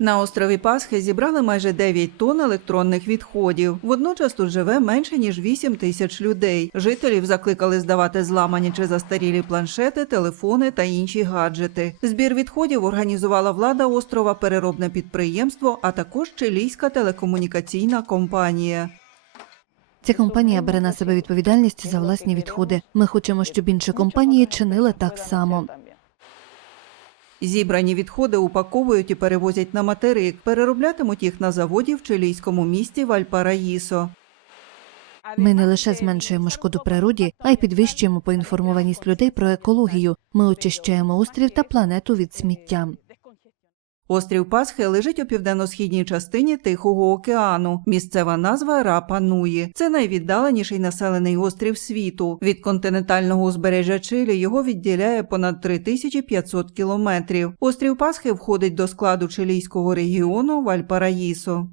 На острові Пасхи зібрали майже 9 тонн електронних відходів. Водночас тут живе менше ніж 8 тисяч людей. Жителів закликали здавати зламані чи застарілі планшети, телефони та інші гаджети. Збір відходів організувала влада острова, переробне підприємство, а також чилійська телекомунікаційна компанія. Ця компанія бере на себе відповідальність за власні відходи. Ми хочемо, щоб інші компанії чинили так само. Зібрані відходи упаковують і перевозять на материк, перероблятимуть їх на заводі в чилійському місті Вальпараїсо. Ми не лише зменшуємо шкоду природі, а й підвищуємо поінформованість людей про екологію. Ми очищаємо острів та планету від сміття. Острів Пасхи лежить у південно-східній частині Тихого океану. Місцева назва Рапа Нуї. Це найвіддаленіший населений острів світу. Від континентального узбережжя Чилі його відділяє понад 3500 кілометрів. Острів Пасхи входить до складу чилійського регіону Вальпараїсо.